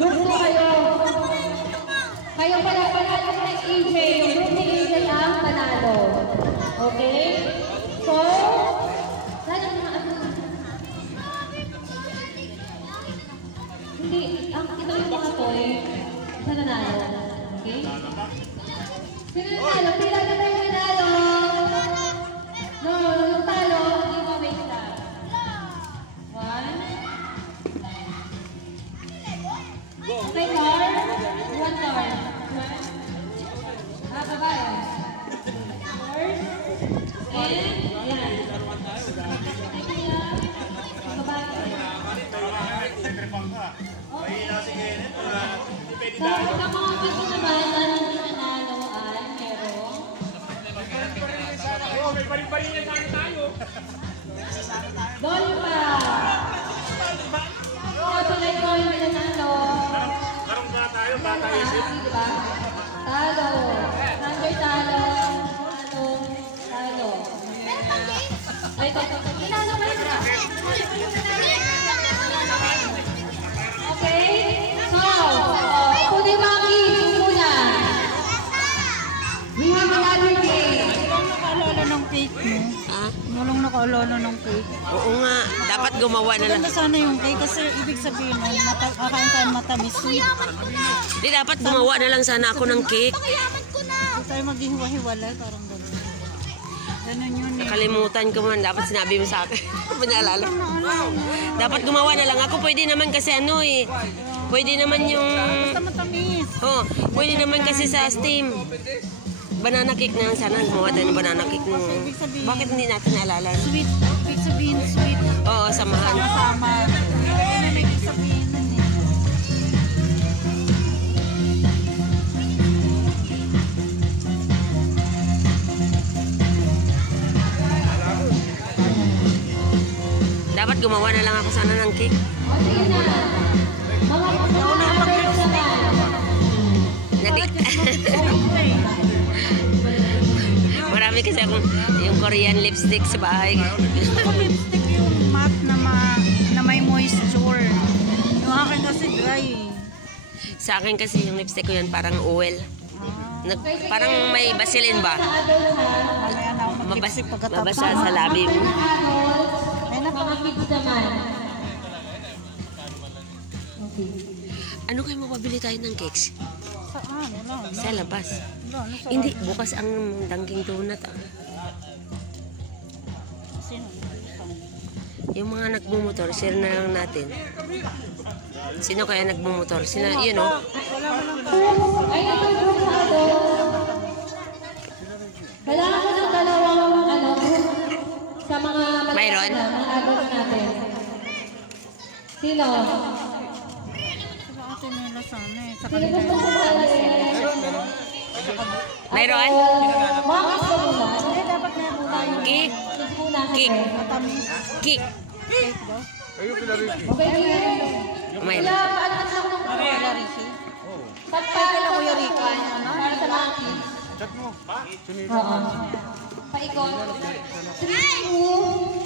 Group po kayo. Kayo pala panalo kay AJ. Yung group ni AJ ang panalo. Okay? So, sana mga hindi, ito yung mga toy. Isa nanalo. Okay? Sino nanalo? Pila na tayo nanalo? No, yung talo, hindi mo may isa. 1. Okay, Car? 1 Car. Babae. 4. And, yan. Tapos ang mga gusto naman na hindi nanalo ay merong Dolpa! Tulay ko yung nanalo. Karong ba tayo? Ba tayo siya? Diba? Talo. Number talo. Talo. Ito. Inalo kayo na. Okay? So, Pudimaki, muna. We have another game. Walang nakaalala ng cake mo. Ha? Walang nakaalala ng cake. Oo nga, dapat gumawa na lang. Maganda sana yung cake kasi ibig sabihin nun, kakain ka matamis. Sweet. Di dapat gumawa na lang sana ako ng cake. Hindi tayo maghihiwa-hiwalay, parang gano'n. Ganun yun eh. Kalimutan ko man, dapat sinabi mo sa akin. Pinaalala. Dapat gumawa na lang ako. Pwede naman kasi ano eh. Pwede naman yung... Basta matamis. Oh, pwede naman kasi sa Steam. Banana cake na lang sana. Gumawa tayo ng banana cake mo. Bakit hindi natin naalala? Sweet. Ibig sabihin sweet. Oo, samahan. Sama-sama. Ganun ang ibig sabihin nun eh. Dapat gumawa na lang ako sana ng cake. O, sige na. Mga others naman. Marami kasi akong yung Korean lipstick sa bahay. Gusto ko lipstick yung matte na may moisture. Yung akin kasi dry eh. Sa akin kasi yung lipstick ko yan parang oil. Parang may basilin ba? Mamaya na ako mag-lipstick pagkatapos. Mabasa sa labi mo. Mga kids naman. Okay. Ano kayo mababili tayo ng cakes? Saan? Wala. Sa labas. Wala. Hindi, bukas ang Dunkin' Donut. Sino? Yung mga nagmumotor, share na lang natin. Sino kaya nagmumotor? Sino, yun o? Ay, naman group talo. Kailangan ko ng dalawang sa mga Mayroon? mga adults natin. Sino? Sa atin nila sana eh. Sa Sino kanila gusto yun. mo alin? Mayroon? Mga gusto mo na? Eh, dapat may muna yung Cake? Kids muna. Cake? matamis. Cake? Cake ba? Okay, Mayroon. paano na ako ng Wala Ricky. pagpapala ko Kuya Rico. para sa mga kids. Oo. Paikot. 3, 2,